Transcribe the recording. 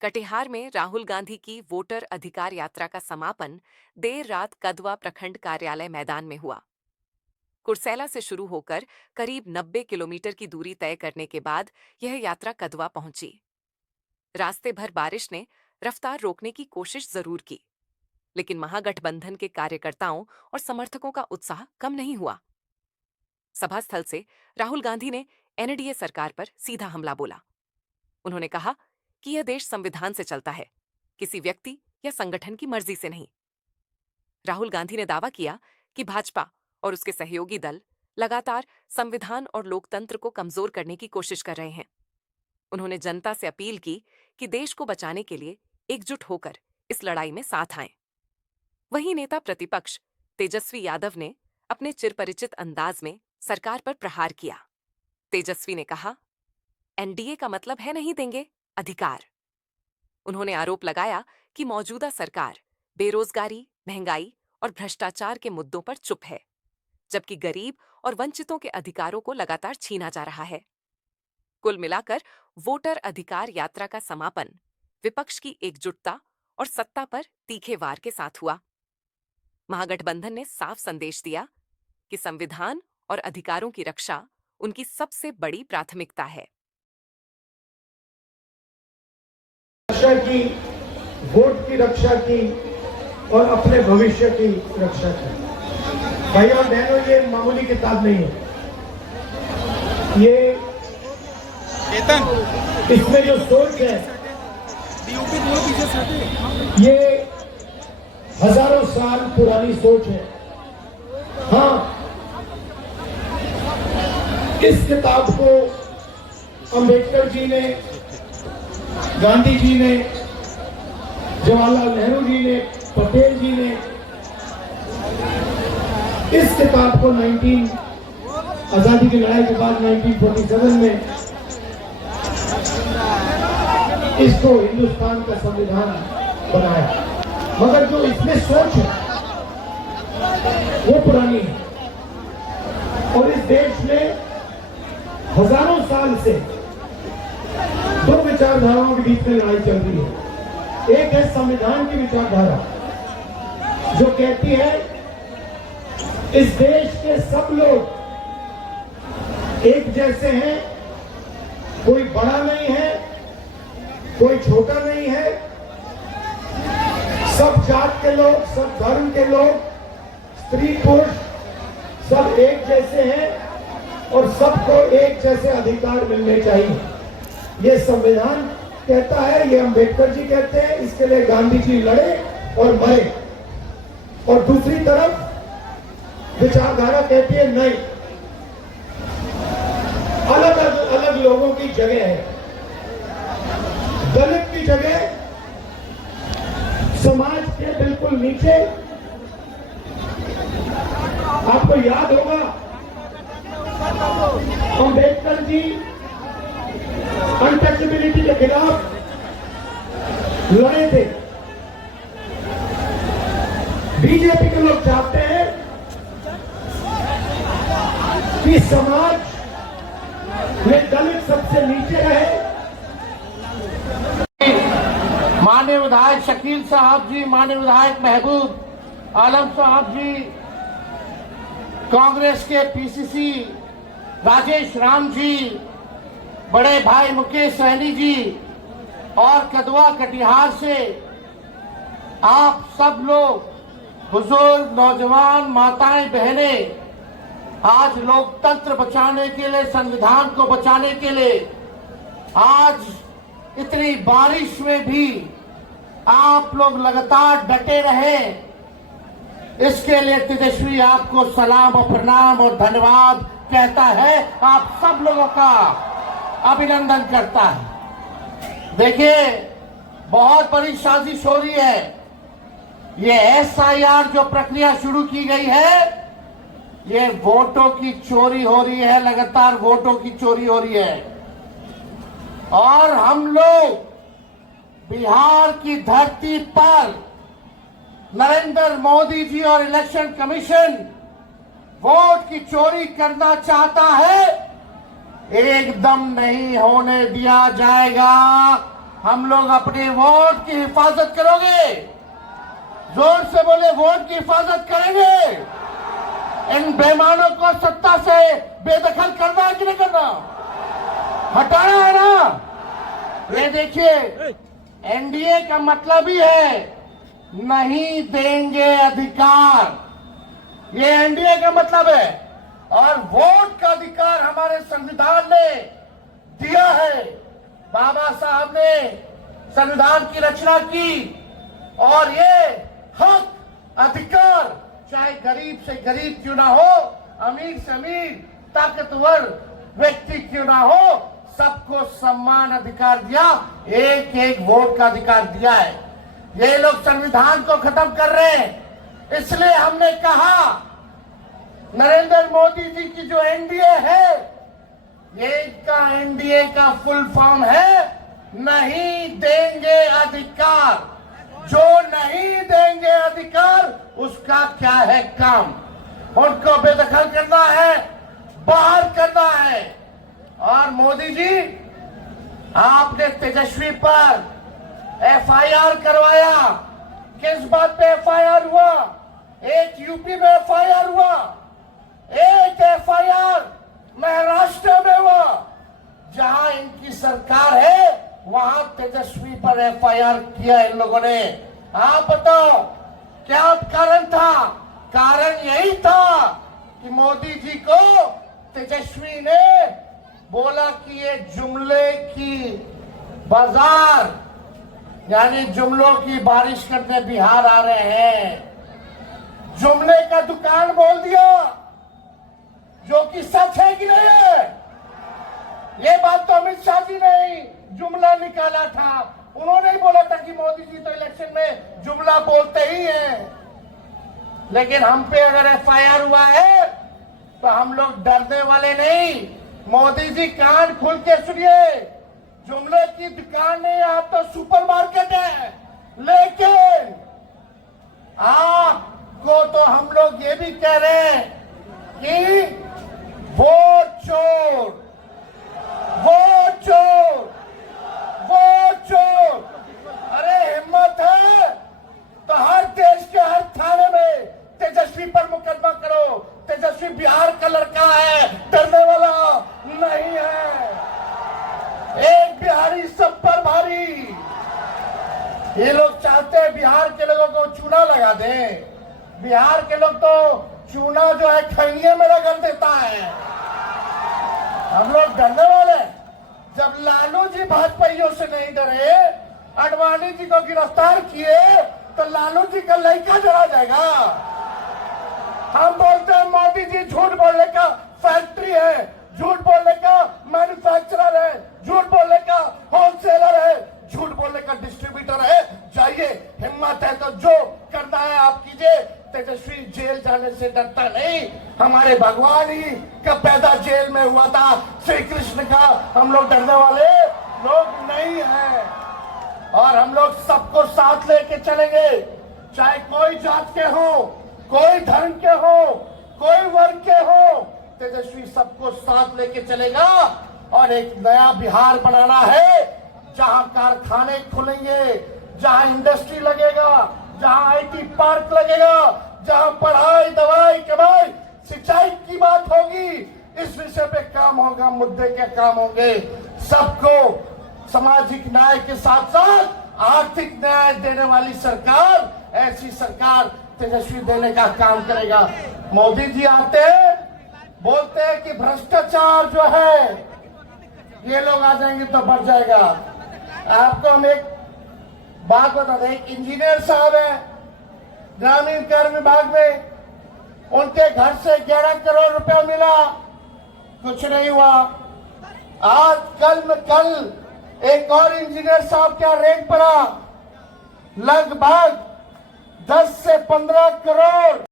कटिहार में राहुल गांधी की वोटर अधिकार यात्रा का समापन देर रात कदवा प्रखंड कार्यालय मैदान में हुआ। कुर्सेला से शुरू होकर करीब 90 किलोमीटर की दूरी तय करने के बाद यह यात्रा कदवा पहुंची। रास्ते भर बारिश ने रफ्तार रोकने की कोशिश जरूर की, लेकिन महागठबंधन के कार्यकर्ताओं और समर्थकों का उत्साह कम नहीं हुआ। सभा स्थल से राहुल गांधी ने एनडीए सरकार पर सीधा हमला बोला। उन्होंने कहा कि यह देश संविधान से चलता है, किसी व्यक्ति या संगठन की मर्जी से नहीं। राहुल गांधी ने दावा किया कि भाजपा और उसके सहयोगी दल लगातार संविधान और लोकतंत्र को कमजोर करने की कोशिश कर रहे हैं। उन्होंने जनता से अपील की कि देश को बचाने के लिए एकजुट होकर इस लड़ाई में साथ आएं। वहीं नेता प्रतिपक्ष तेजस्वी यादव ने अपने चिरपरिचित अंदाज में सरकार पर प्रहार किया। तेजस्वी ने कहा, एनडीए का मतलब है नहीं देंगे अधिकार। उन्होंने आरोप लगाया कि मौजूदा सरकार बेरोजगारी, महंगाई और भ्रष्टाचार के मुद्दों पर चुप है, जबकि गरीब और वंचितों के अधिकारों को लगातार छीना जा रहा है। कुल मिलाकर वोटर अधिकार यात्रा का समापन विपक्ष की एकजुटता और सत्ता पर तीखे वार के साथ हुआ। महागठबंधन ने साफ संदेश दिया कि संविधान और अधिकारों की रक्षा उनकी सबसे बड़ी प्राथमिकता है। रक्षा की, वोट की रक्षा की और अपने भविष्य की रक्षा की। भाई और बहनों, ये मामूली किताब नहीं है। ये इसमें जो सोच है, ये हजारों साल पुरानी सोच है। हाँ, इस किताब को अंबेडकर जी ने, गांधी जी ने, जवाहरलाल नेहरू जी ने, पटेल जी ने इस किताब को आजादी की लड़ाई के बाद 1947 में इसको हिंदुस्तान का संविधान बनाया। मगर जो इसमें सोच है वो पुरानी है और इस देश में हजारों साल से दो विचारधाराओं के बीच में लड़ाई चल रही है। एक है संविधान की विचारधारा, जो कहती है इस देश के सब लोग एक जैसे हैं, कोई बड़ा नहीं है, कोई छोटा नहीं है, सब जात के लोग, सब धर्म के लोग, स्त्री पुरुष सब एक जैसे हैं और सबको एक जैसे अधिकार मिलने चाहिए। ये संविधान कहता है, ये अंबेडकर जी कहते हैं, इसके लिए गांधी जी लड़े और मरे। और दूसरी तरफ विचारधारा कहती है नहीं, अलग अलग लोगों की जगह है। दलित की जगह समाज के बिल्कुल नीचे, आपको याद होगा अंबेडकर जी अनटचेबिलिटी के खिलाफ लड़े थे। बीजेपी के लोग चाहते हैं कि समाज में दलित सबसे नीचे रहे। माननीय विधायक शकील साहब जी, माननीय विधायक महबूब आलम साहब जी, कांग्रेस के पीसीसी राजेश राम जी, बड़े भाई मुकेश सहनी जी और कदवा कटिहार से आप सब लोग, बुजुर्ग, नौजवान, माताएं, बहनें, आज लोकतंत्र बचाने के लिए, संविधान को बचाने के लिए, आज इतनी बारिश में भी आप लोग लगातार डटे रहे, इसके लिए तेजस्वी आपको सलाम और प्रणाम और धन्यवाद कहता है, आप सब लोगों का अभिनंदन करता है। देखिए, बहुत बड़ी साजिश हो रही है। ये एसआईआर जो प्रक्रिया शुरू की गई है, ये वोटों की चोरी हो रही है, लगातार वोटों की चोरी हो रही है। और हम लोग बिहार की धरती पर नरेंद्र मोदी जी और इलेक्शन कमीशन वोट की चोरी करना चाहता है, एकदम नहीं होने दिया जाएगा। हम लोग अपने वोट की हिफाजत करोगे? जोर से बोले, वोट की हिफाजत करेंगे। इन बेईमानों को सत्ता से बेदखल करना है कि नहीं करना? हटाना है ना? ये देखिए, एनडीए का मतलब ही है नहीं देंगे अधिकार। ये एनडीए का मतलब है। और वोट का अधिकार हमारे संविधान ने दिया है। बाबा साहब ने संविधान की रचना की और ये हक, अधिकार, चाहे गरीब से गरीब क्यों ना हो, अमीर से अमीर, ताकतवर व्यक्ति क्यों ना हो, सबको समान अधिकार दिया। एक एक वोट का अधिकार दिया है। ये लोग संविधान को खत्म कर रहे हैं। इसलिए हमने कहा नरेंद्र मोदी जी की जो एनडीए है, ये का एनडीए का फुल फॉर्म है नहीं देंगे अधिकार। जो नहीं देंगे अधिकार उसका क्या है काम? उनको बेदखल करना है, बाहर करना है। और मोदी जी, आपने तेजस्वी पर एफआईआर करवाया। किस बात पे एफआईआर हुआ? एक यूपी में एफआईआर हुआ, एक एफआईआर महाराष्ट्र में हुआ। जहां इनकी सरकार है वहां तेजस्वी पर एफआईआर किया इन लोगों ने। आप बताओ क्या कारण था? कारण यही था कि मोदी जी को तेजस्वी ने बोला कि ये जुमले की बाजार, यानी जुमलों की बारिश करने बिहार आ रहे हैं। जुमले का दुकान बोल दिया, जो कि सच है कि नहीं है? ये बात तो अमित शाह जी ने जुमला निकाला था। उन्होंने ही बोला था कि मोदी जी तो इलेक्शन में जुमला बोलते ही हैं। लेकिन हम पे अगर एफआईआर हुआ है तो हम लोग डरने वाले नहीं। मोदी जी कान खोल के सुनिए, जुमले की दुकान नहीं, आप तो सुपरमार्केट है। लेकिन आपको तो हम लोग ये भी कह रहे हैं कि वोट चोर, वोट चोर, वोट चोर। अरे हिम्मत है तो हर देश के हर थाने में तेजस्वी पर मुकदमा करो। तेजस्वी बिहार का लड़का है, डरने वाला नहीं है। एक बिहारी सब पर भारी। ये लोग चाहते हैं बिहार के लोगों को चूना लगा दें। बिहार के लोग तो चूना जो है खैनिये में रगड़ देता है। हम लोग डरने वाले? जब लालू जी भाजपाइयों से नहीं डरे, आडवाणी जी को गिरफ्तार किए, तो लालू जी का लड़का डरा जाएगा। हम बोलते हैं मोदी जी झूठ बोलने का फैक्ट्री है, झूठ बोलने का मैन्युफैक्चरर है, झूठ बोलने का होलसेलर है, झूठ बोलने का डिस्ट्रीब्यूटर है। जाइए, हिम्मत है तो जो करना है आप कीजिए। तेजस्वी जेल जाने से डरता नहीं। हमारे भगवान ही का पैदा जेल में हुआ था, श्री कृष्ण का। हम लोग डरने वाले लोग नहीं हैं। और हम लोग सबको साथ लेके चलेंगे, चाहे कोई जात के हो, कोई धर्म के हो, कोई वर्ग के हो। तेजस्वी सबको साथ लेके चलेगा और एक नया बिहार बनाना है, जहां कारखाने खुलेंगे, जहां इंडस्ट्री लगेगा, जहां आईटी पार्क लगेगा, जहां पढ़ाई, दवाई, कमाई, सिंचाई की बात होगी। इस विषय पे काम होगा, मुद्दे के काम होंगे। सबको सामाजिक न्याय के साथ साथ आर्थिक न्याय देने वाली सरकार, ऐसी सरकार तेजस्वी देने का काम करेगा। मोदी जी आते हैं, बोलते हैं कि भ्रष्टाचार जो है ये लोग आ जाएंगे तो बढ़ जाएगा। आपको हम एक बात बता दें, एक इंजीनियर साहब है ग्रामीण कार्य विभाग में, उनके घर से 11 करोड़ रुपया मिला, कुछ नहीं हुआ। आज कल एक और इंजीनियर साहब क्या रैंक पड़ा, लगभग 10 से 15 करोड़